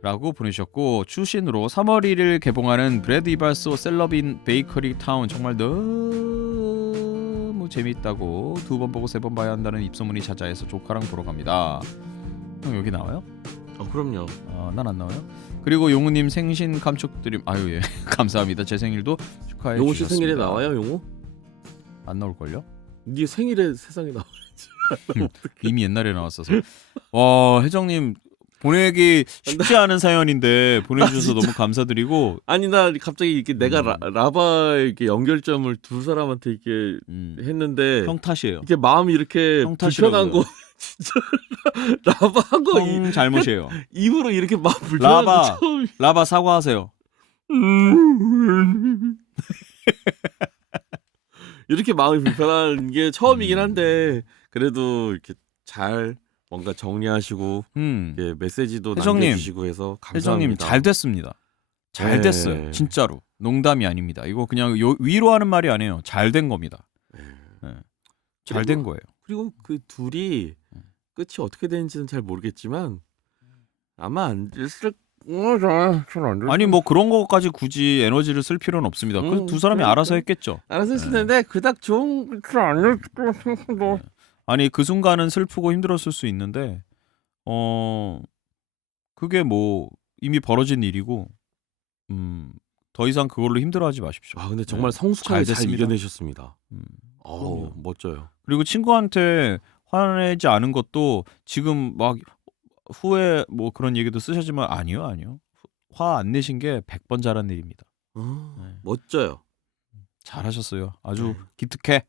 라고 보내주셨고, 추신으로 3월 1일 개봉하는 브래드 이발소 셀럽인 베이커리 타운 정말 너무 재미있다고 2번 보고 3번 봐야 한다는 입소문이 자자해서 조카랑 보러 갑니다. 형 여기 나와요? 그럼요. 난 안 나와요. 그리고 용우님 생신 감축드림. 아유 예 감사합니다. 제 생일도 축하해 용우 씨 주셨습니다. 생일에 나와요, 용우? 안 나올걸요? 네 생일에 세상에 나와. 이미 옛날에 나왔어서. 와 혜정님 보내기 쉽지 않은 사연인데 보내주셔서 너무 감사드리고. 아니 나 갑자기 이렇게 내가 라바 이렇게 연결점을 두 사람한테 이렇게 했는데 형 탓이에요. 이렇게 마음이 이렇게 형 탓이라고요. 불편한 거 진짜 라바 한 거 형 잘못이에요. 입으로 이렇게 마음 불편한 거 라바 처음. 라바 사과하세요. 이렇게 마음이 불편한 게 처음이긴 한데 그래도 이렇게 잘 뭔가 정리하시고 예, 메시지도 혜정님, 남겨주시고 해서 감사합니다. 혜정님 잘 됐습니다. 잘 네. 됐어요. 진짜로. 농담이 아닙니다. 이거 그냥 위로하는 말이 아니에요. 잘 된 겁니다. 네. 잘 된 거예요. 그리고 그 둘이 끝이 어떻게 되는지는 잘 모르겠지만 아마 안 됐을 아니 뭐 그런 거까지 굳이 에너지를 쓸 필요는 없습니다. 그 두 사람이 그러니까. 알아서 했겠죠. 알아서 했을 텐데 그닥 좋은 안 됐을 것 같아서 아니 그 순간은 슬프고 힘들었을 수 있는데 그게 뭐 이미 벌어진 일이고 더 이상 그걸로 힘들어하지 마십시오. 아 근데 정말 네. 성숙하게 잘 됐습니다. 이겨내셨습니다. 그럼요. 멋져요. 그리고 친구한테 화내지 않은 것도 지금 막 후에 뭐 그런 얘기도 쓰셨지만 아니요. 화 안 내신 게 100번 잘한 일입니다. 네. 멋져요. 잘하셨어요. 아주 네. 기특해.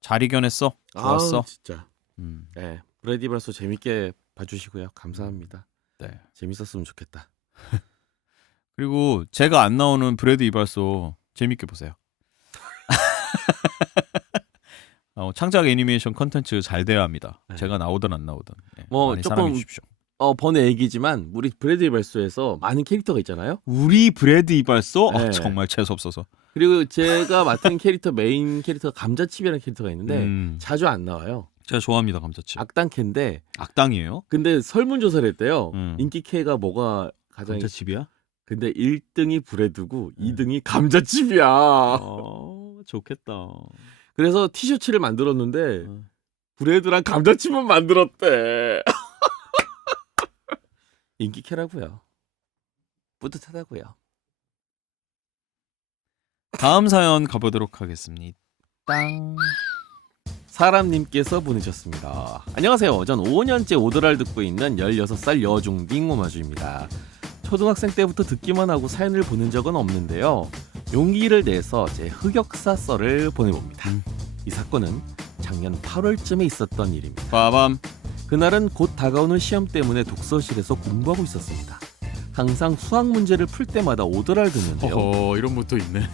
잘 이겨냈어. 좋았어. 진짜. 음, 네, 브래디 발소 재밌게 봐주시고요. 감사합니다. 네. 재밌었으면 좋겠다. 그리고 제가 안 나오는 브래드 이발소 재밌게 보세요. 창작 애니메이션 컨텐츠 잘 돼야 합니다. 네. 제가 나오든 안 나오든 뭐 많이 조금 사랑해 주십시오. 번외 얘기지만 우리 브래디 발소에서 많은 캐릭터가 있잖아요. 우리 브래드 이발소? 네. 정말 재수 없어서. 그리고 제가 맡은 캐릭터 메인 캐릭터가 감자칩이라는 캐릭터가 있는데 자주 안 나와요. 제가 좋아합니다 감자칩. 악당캐인데 악당이에요? 근데 설문조사를 했대요. 음. 인기캐가 뭐가 가장 감자칩이야? 근데 1등이 브레드고 2등이 감자칩이야. 좋겠다. 그래서 티셔츠를 만들었는데 브레드랑 감자칩만 만들었대. 인기캐라고요. 뿌듯하다고요. 다음 사연 가보도록 하겠습니다. 사람님께서 보내셨습니다. 안녕하세요. 전 5년째 오더라를 듣고 있는 16살 여중딩 오마주입니다. 초등학생 때부터 듣기만 하고 사연을 보낸 적은 없는데요. 용기를 내서 제 흑역사 썰을 보내봅니다. 이 사건은 작년 8월쯤에 있었던 일입니다. 빠밤. 그날은 곧 다가오는 시험 때문에 독서실에서 공부하고 있었습니다. 항상 수학 문제를 풀 때마다 오더라를 듣는데요. 이런 것도 있네.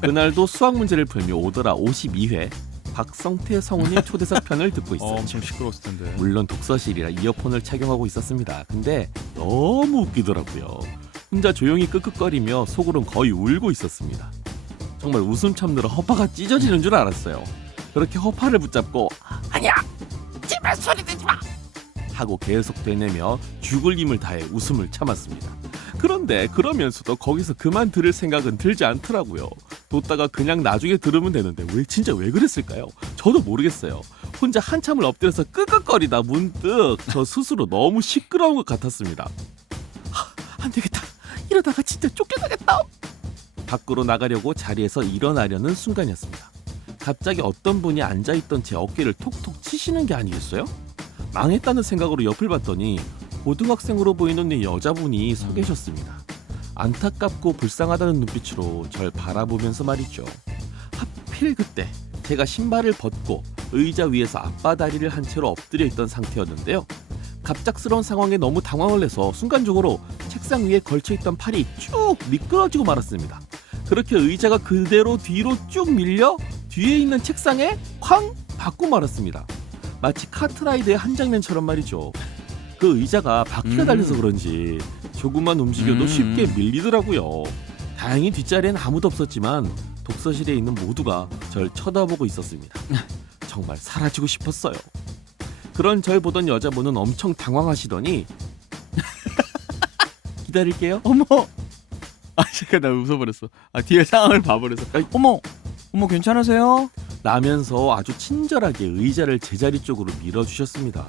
그날도 수학 문제를 풀며 오더라 52회 박성태 성우님 초대석 편을 듣고 있어요. 엄청 시끄러웠을 텐데. 물론 독서실이라 이어폰을 착용하고 있었습니다. 근데 너무 웃기더라고요. 혼자 조용히 끄끄거리며 속으론 거의 울고 있었습니다. 정말 웃음 참느라 허파가 찢어지는 줄 알았어요. 그렇게 허파를 붙잡고 아니야! 제발 소리 내지 마! 하고 계속 되뇌며 죽을 힘을 다해 웃음을 참았습니다. 그런데 그러면서도 거기서 그만 들을 생각은 들지 않더라고요. 뒀다가 그냥 나중에 들으면 되는데 진짜 왜 그랬을까요? 저도 모르겠어요. 혼자 한참을 엎드려서 끄끄거리다 문득 저 스스로 너무 시끄러운 것 같았습니다. 안 되겠다. 이러다가 진짜 쫓겨나겠다. 밖으로 나가려고 자리에서 일어나려는 순간이었습니다. 갑자기 어떤 분이 앉아있던 제 어깨를 톡톡 치시는 게 아니겠어요? 망했다는 생각으로 옆을 봤더니 고등학생으로 보이는 여자분이 서 계셨습니다. 안타깝고 불쌍하다는 눈빛으로 절 바라보면서 말이죠. 하필 그때 제가 신발을 벗고 의자 위에서 앞바다리를 한 채로 엎드려 있던 상태였는데요. 갑작스러운 상황에 너무 당황을 해서 순간적으로 책상 위에 걸쳐있던 팔이 쭉 미끄러지고 말았습니다. 그렇게 의자가 그대로 뒤로 쭉 밀려 뒤에 있는 책상에 쾅 박고 말았습니다. 마치 카트라이드의 한 장면처럼 말이죠. 그 의자가 바퀴가 달려서 그런지 조금만 움직여도 쉽게 밀리더라고요. 다행히 뒷자리엔 아무도 없었지만 독서실에 있는 모두가 절 쳐다보고 있었습니다. 정말 사라지고 싶었어요. 그런 절 보던 여자분은 엄청 당황하시더니 기다릴게요. 어머. 아 잠깐 나 웃어버렸어. 아 뒤에 상황을 봐버렸어. 어머 괜찮으세요? 라면서 아주 친절하게 의자를 제자리 쪽으로 밀어주셨습니다.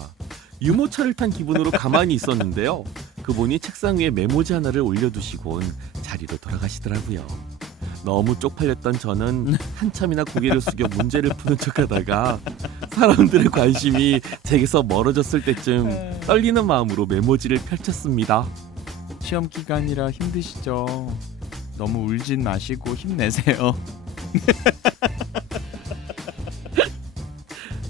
유모차를 탄 기분으로 가만히 있었는데요. 그분이 책상 위에 메모지 하나를 올려두시곤 자리로 돌아가시더라고요. 너무 쪽팔렸던 저는 한참이나 고개를 숙여 문제를 푸는 척하다가 사람들의 관심이 제게서 멀어졌을 때쯤 떨리는 마음으로 메모지를 펼쳤습니다. 시험 기간이라 힘드시죠? 너무 울진 마시고 힘내세요.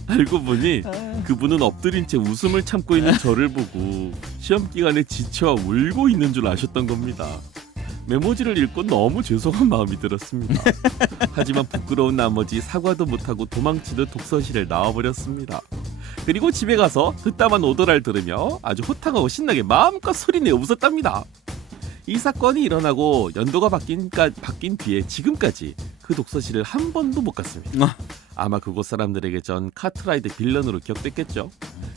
알고 보니 그분은 엎드린 채 웃음을 참고 있는 저를 보고 시험 기간에 지쳐 울고 있는 줄 아셨던 겁니다. 메모지를 읽고 너무 죄송한 마음이 들었습니다. 하지만 부끄러운 나머지 사과도 못하고 도망치듯 독서실을 나와버렸습니다. 그리고 집에 가서 듣다만 오더라를 들으며 아주 호탕하고 신나게 마음껏 소리내어 웃었답니다. 이 사건이 일어나고 연도가 바뀐 뒤에 지금까지 그 독서실을 한 번도 못 갔습니다. 아마 그곳 사람들에게 전 카트라이드 빌런으로 기억됐겠죠.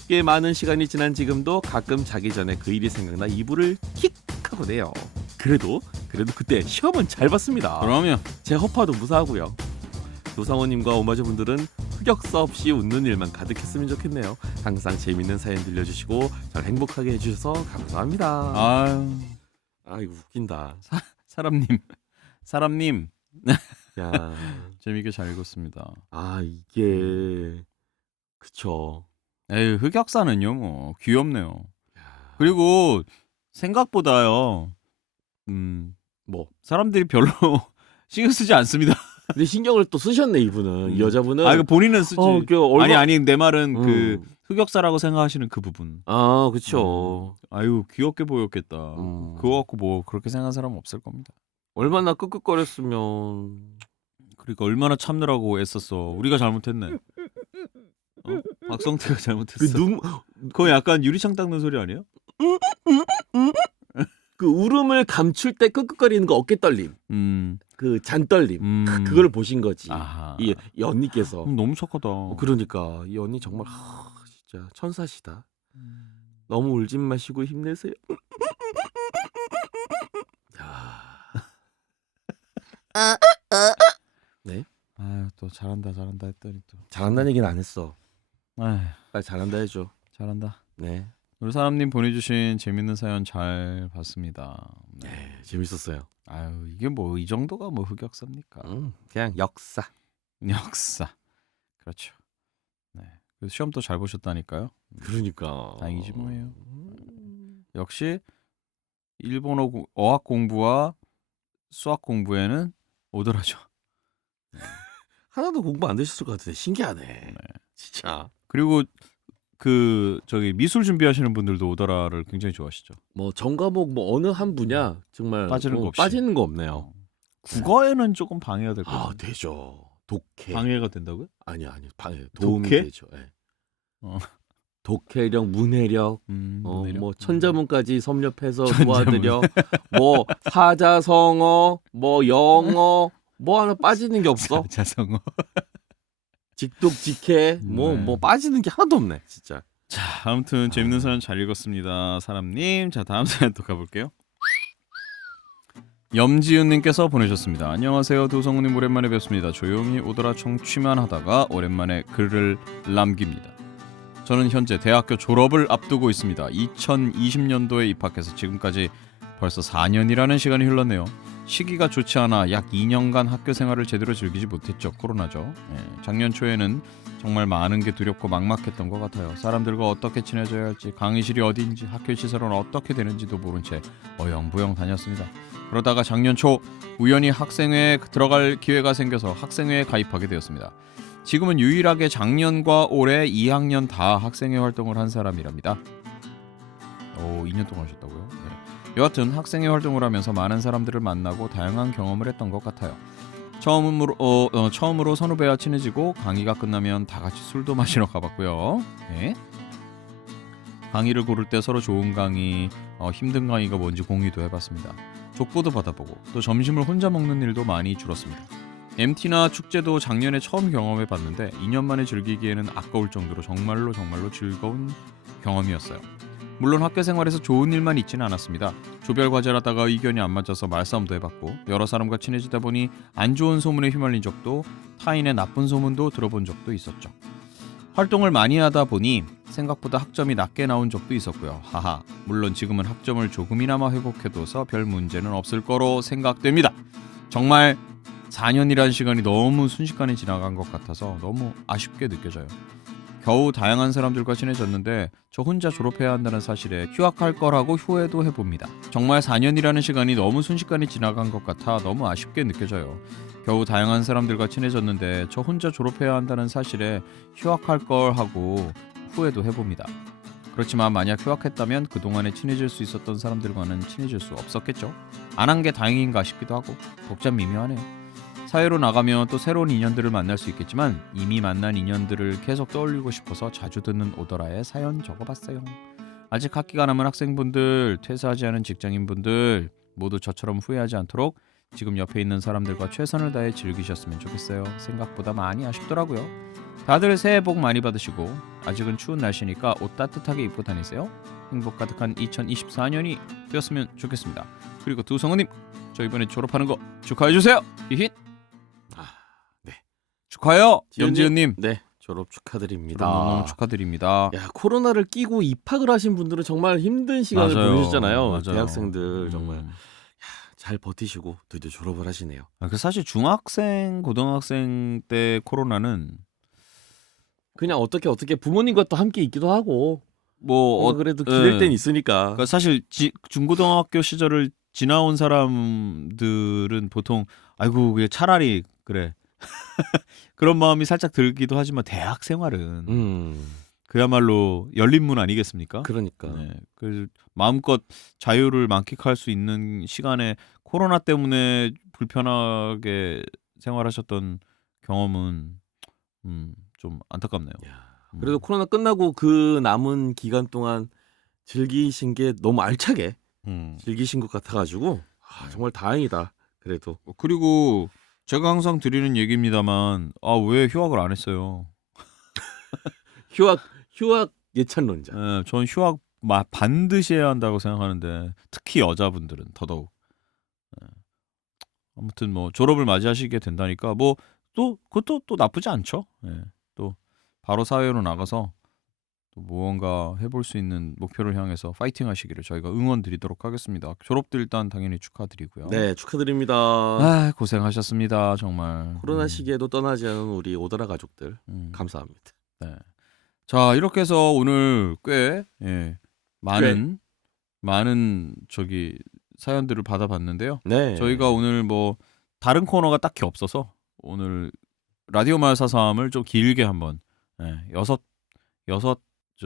꽤 많은 시간이 지난 지금도 가끔 자기 전에 그 일이 생각나 이불을 킥 하고 내요. 그래도 그때 시험은 잘 봤습니다. 그러면 제 허파도 무사하고요. 노상호님과 오마저분들은 흑역사 없이 웃는 일만 가득했으면 좋겠네요. 항상 재밌는 사연 들려주시고 절 행복하게 해주셔서 감사합니다. 아유 이거 웃긴다. 사람님 야, 재밌게 잘 읽었습니다. 이게 그쵸. 에이 흑역사는요 뭐 귀엽네요. 그리고 생각보다요 뭐 사람들이 별로 신경 쓰지 않습니다. 근데 신경을 또 쓰셨네 이분은. 이 여자분은. 이거 본인은 쓰지. 아니 내 말은 그 흑역사라고 생각하시는 그 부분. 그쵸. 아유 귀엽게 보였겠다. 그거 갖고 뭐 그렇게 생각하는 사람은 없을 겁니다. 얼마나 끄끄거렸으면. 그러니까 얼마나 참느라고 애썼어. 우리가 잘못했네. 박성태가 잘못했어. 그거 약간 유리창 닦는 소리 아니에요? 그 울음을 감출 때 끄끄거리는 거 어깨 떨림. 그 잔떨림. 그걸 보신 거지. 아하. 이 언니께서. 너무 착하다. 그러니까 이 언니 정말 진짜 천사시다. 너무 울지 마시고 힘내세요. 네? 또 잘한다 했더니 또 잘한다는 얘기는 안 했어. 아휴, 빨리 잘한다 해줘. 잘한다. 네. 우리 사람님 보내주신 재밌는 사연 잘 봤습니다. 네, 재밌었어요. 아유 이게 뭐 이 정도가 뭐 흑역사입니까? 그냥 역사. 역사. 그렇죠. 네. 그래서 시험도 잘 보셨다니까요. 그러니까. 다행이지 뭐예요. 역시 일본어 어학 공부와 수학 공부에는 오더라죠. 하나도 공부 안 되셨을 것 같은데 신기하네. 진짜. 그리고 그 저기 미술 준비하시는 분들도 오더라를 굉장히 좋아하시죠. 뭐 전과목 뭐 어느 한 분야 정말 빠지는 거 없이. 빠지는 거 없네요. 국어에는 조금 방해가 될 거예요. 되죠. 독해. 방해가 된다고요? 아니 방해. 도움이 독해? 되죠. 네. 어. 독해력, 문해력, 문해력? 뭐 천자문까지 섭렵해서 도와드려. 뭐 사자성어, 뭐 영어, 뭐 하나 빠지는 게 없어. 자성어. 직독직해, 뭐 빠지는 게 하나도 없네, 진짜. 자, 아무튼 재밌는 사연 잘 읽었습니다, 사람님. 자, 다음 사연 또 가볼게요. 염지은님께서 보내셨습니다. 안녕하세요 도성우님, 오랜만에 뵙습니다. 조용히 오더라 청취만 하다가 오랜만에 글을 남깁니다. 저는 현재 대학교 졸업을 앞두고 있습니다. 2020년도에 입학해서 지금까지 벌써 4년이라는 시간이 흘렀네요. 시기가 좋지 않아 약 2년간 학교 생활을 제대로 즐기지 못했죠. 코로나죠. 작년 초에는 정말 많은 게 두렵고 막막했던 것 같아요. 사람들과 어떻게 친해져야 할지, 강의실이 어디인지, 학교 시설은 어떻게 되는지도 모른 채 어영부영 다녔습니다. 그러다가 작년 초 우연히 학생회에 들어갈 기회가 생겨서 학생회에 가입하게 되었습니다. 지금은 유일하게 작년과 올해 2학년 다 학생회 활동을 한 사람이랍니다. 2년 동안 하셨다고요? 네. 여하튼 학생회 활동을 하면서 많은 사람들을 만나고 다양한 경험을 했던 것 같아요. 처음으로 선후배와 친해지고 강의가 끝나면 다 같이 술도 마시러 가봤고요. 네. 강의를 고를 때 서로 좋은 강의, 힘든 강의가 뭔지 공유도 해봤습니다. 족보도 받아보고 또 점심을 혼자 먹는 일도 많이 줄었습니다. MT나 축제도 작년에 처음 경험해봤는데 2년 만에 즐기기에는 아까울 정도로 정말로 즐거운 경험이었어요. 물론 학교 생활에서 좋은 일만 있지는 않았습니다. 조별 과제를 하다가 의견이 안 맞아서 말싸움도 해봤고 여러 사람과 친해지다 보니 안 좋은 소문에 휘말린 적도, 타인의 나쁜 소문도 들어본 적도 있었죠. 활동을 많이 하다 보니 생각보다 학점이 낮게 나온 적도 있었고요. 하하, 물론 지금은 학점을 조금이나마 회복해둬서 별 문제는 없을 거로 생각됩니다. 정말 4년이라는 시간이 너무 순식간에 지나간 것 같아서 너무 아쉽게 느껴져요. 겨우 다양한 사람들과 친해졌는데 저 혼자 졸업해야 한다는 사실에 휴학할 거라고 후회도 해봅니다. 정말 4년이라는 시간이 너무 순식간에 지나간 것 같아 너무 아쉽게 느껴져요. 겨우 다양한 사람들과 친해졌는데 저 혼자 졸업해야 한다는 사실에 휴학할 걸 하고 후회도 해봅니다. 그렇지만 만약 휴학했다면 그동안에 친해질 수 있었던 사람들과는 친해질 수 없었겠죠. 안 한 게 다행인가 싶기도 하고 복잡 미묘하네요. 사회로 나가면 또 새로운 인연들을 만날 수 있겠지만 이미 만난 인연들을 계속 떠올리고 싶어서 자주 듣는 오더라에 사연 적어봤어요. 아직 학기가 남은 학생분들, 퇴사하지 않은 직장인분들 모두 저처럼 후회하지 않도록 지금 옆에 있는 사람들과 최선을 다해 즐기셨으면 좋겠어요. 생각보다 많이 아쉽더라고요. 다들 새해 복 많이 받으시고 아직은 추운 날씨니까 옷 따뜻하게 입고 다니세요. 행복 가득한 2024년이 되었으면 좋겠습니다. 그리고 두성우님, 저 이번에 졸업하는 거 축하해주세요. 히힛. 네. 축하해요, 염지은님. 네, 졸업 축하드립니다. 너무 축하드립니다. 야, 코로나를 끼고 입학을 하신 분들은 정말 힘든 시간을 보내셨잖아요. 맞아요. 대학생들 정말 잘 버티시고 드디어 졸업을 하시네요. 사실 중학생, 고등학생 때 코로나는 그냥 어떻게 부모님과 또 함께 있기도 하고 뭐 그래도 기댈 땐 있으니까. 그러니까 사실 중고등학교 시절을 지나온 사람들은 보통 아이고 그냥 차라리 그래 그런 마음이 살짝 들기도 하지만 대학 생활은 그야말로 열린 문 아니겠습니까? 그러니까. 네, 그 마음껏 자유를 만끽할 수 있는 시간에 코로나 때문에 불편하게 생활하셨던 경험은 좀 안타깝네요. 그래도 코로나 끝나고 그 남은 기간 동안 즐기신 게 너무 알차게 즐기신 것 같아가지고 정말 다행이다. 그래도. 그리고 제가 항상 드리는 얘기입니다만 왜 휴학을 안 했어요? 휴학 예찬론자. 네, 전 휴학 반드시 해야 한다고 생각하는데 특히 여자분들은 더더욱. 네. 아무튼 뭐 졸업을 맞이하시게 된다니까 뭐 또 그것도 또 나쁘지 않죠. 네. 또 바로 사회로 나가서 또 무언가 해볼 수 있는 목표를 향해서 파이팅 하시기를 저희가 응원 드리도록 하겠습니다. 졸업도 일단 당연히 축하드리고요. 네, 축하드립니다. 고생하셨습니다. 정말. 코로나 시기에도 떠나지 않은 우리 오더라 가족들 감사합니다. 네. 자, 이렇게 해서 오늘 꽤 많은 저기 사연들을 받아봤는데요. 네. 저희가 오늘 뭐 다른 코너가 딱히 없어서 오늘 라디오 마을 사삼을 좀 길게 한번 여섯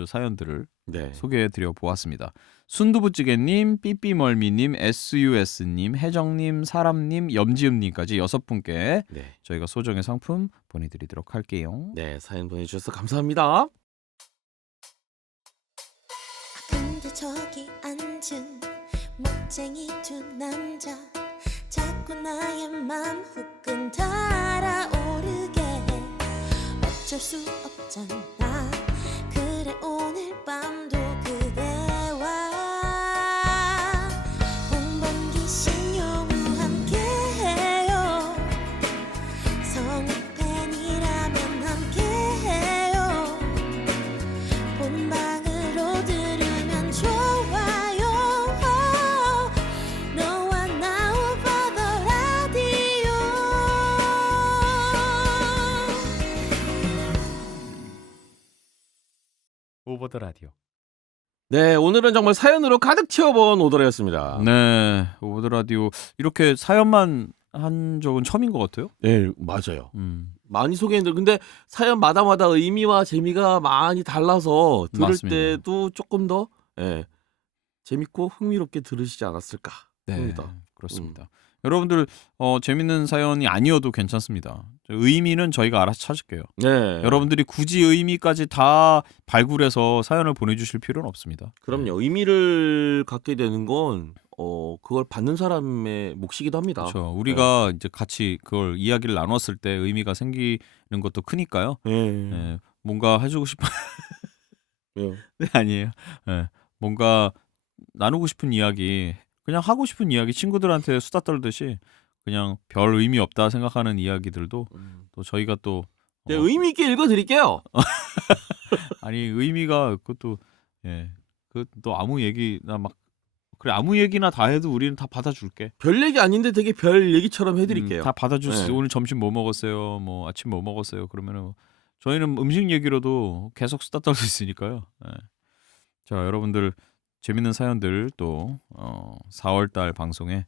사연들을 소개해드려 보았습니다. 순두부찌개님, 삐삐멀미님, SUS님, 혜정님, 사람님, 염지음님까지 6분께 저희가 소정의 상품 보내드리도록 할게요. 네, 사연 보내주셔서 감사합니다. 근데 저기 앉은 멋쟁이 두 남자 자꾸 나의 맘 후끈 달아오르게 해. 어쩔 수 없잖아. 그래 오늘 밤도 그대와 홍범기 신용우한 오버더 라디오. 네, 오늘은 정말 사연으로 가득 채워본 오더라였습니다. 네, 오버더 라디오 이렇게 사연만 한 적은 처음인 것 같아요. 네, 맞아요. 많이 소개했는데 근데 사연마다마다 의미와 재미가 많이 달라서 들을 맞습니다. 때도 조금 더 재밌고 흥미롭게 들으시지 않았을까 합니다. 그렇습니다. 여러분들 재밌는 사연이 아니어도 괜찮습니다. 의미는 저희가 알아서 찾을게요. 네. 여러분들이 굳이 의미까지 다 발굴해서 사연을 보내주실 필요는 없습니다. 그럼요. 의미를 갖게 되는 건 그걸 받는 사람의 몫이기도 합니다. 그렇죠. 우리가 이제 같이 그걸 이야기를 나눴을 때 의미가 생기는 것도 크니까요. 네. 뭔가 해주고 싶은 네. 네, 아니에요. 뭔가 나누고 싶은 이야기, 그냥 하고 싶은 이야기, 친구들한테 수다 떨듯이 그냥 별 의미 없다 생각하는 이야기들도 또 저희가 또 네, 의미 있게 읽어드릴게요. 아니 의미가 그것도 그또 아무 얘기나 막 그래 아무 얘기나 다 해도 우리는 다 받아줄게. 별 얘기 아닌데 되게 별 얘기처럼 해드릴게요. 다 받아줄 수 네. 있어요. 오늘 점심 뭐 먹었어요? 뭐 아침 뭐 먹었어요? 그러면은 저희는 음식 얘기로도 계속 수다 떨 수 있으니까요. 자, 여러분들 재밌는 사연들 또 4월달 방송에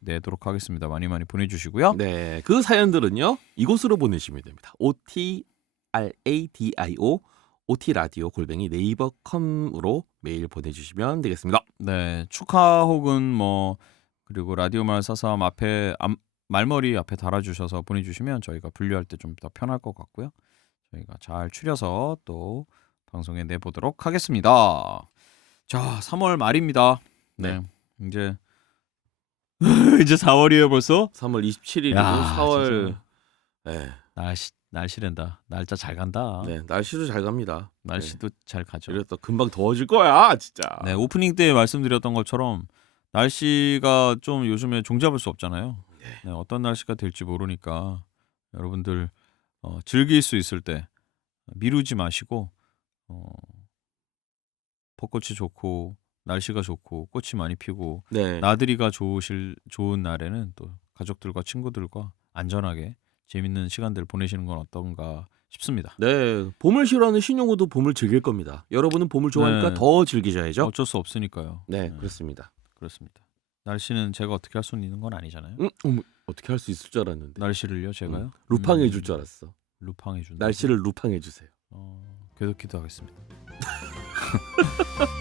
내도록 하겠습니다. 많이 많이 보내주시고요. 네, 그 사연들은요 이곳으로 보내시면 됩니다. OTRADIO OT라디오 @ 네이버컴으로 메일 보내주시면 되겠습니다. 네, 축하 혹은 뭐 그리고 라디오 말 사삼 앞에 말머리 앞에 달아주셔서 보내주시면 저희가 분류할 때 좀 더 편할 것 같고요. 저희가 잘 추려서 또 방송에 내보도록 하겠습니다. 자, 3월 말입니다. 네, 이제 이제 4월이에요 벌써. 3월 27일이고 야, 4월 진짜. 날씨랜다. 날짜 잘 간다. 네, 날씨도 잘 갑니다. 날씨도 잘 가죠. 그래서 또 금방 더워질 거야 진짜. 네, 오프닝 때 말씀드렸던 것처럼 날씨가 좀 요즘에 종잡을 수 없잖아요. 네, 어떤 날씨가 될지 모르니까 여러분들 즐길 수 있을 때 미루지 마시고 벚꽃이 좋고 날씨가 좋고 꽃이 많이 피고 네. 나들이가 좋은 날에는 또 가족들과 친구들과 안전하게 재밌는 시간들 보내시는 건 어떤가 싶습니다. 네, 봄을 싫어하는 신용호도 봄을 즐길 겁니다. 여러분은 봄을 좋아하니까 네. 더 즐기셔야죠. 어쩔 수 없으니까요. 네, 그렇습니다. 그렇습니다. 날씨는 제가 어떻게 할 수는 있는 건 아니잖아요. 어머, 어떻게 할 수 있을 줄 알았는데. 날씨를요, 제가요? 루팡해 줄 줄 알았어. 루팡해 준다. 날씨를 루팡해 주세요. 계속 기도하겠습니다.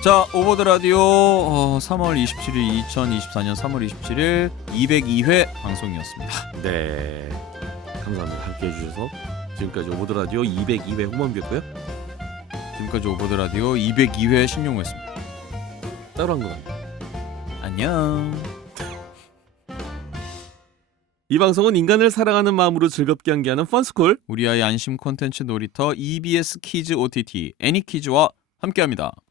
자, 오버더 라디오 3월 27일 2024년 3월 27일 202회 방송이었습니다. 네, 감사합니다. 함께해 주셔서 지금까지 오버드 라디오 202회 홍범규였고요. 지금까지 오버더 라디오 202회 신용호였습니다. 따로 한 거 같아요. 안녕. 이 방송은 인간을 사랑하는 마음으로 즐겁게 함께하는 펀스쿨 우리 아이 안심 콘텐츠 놀이터 EBS 키즈 OTT 애니키즈와 함께합니다.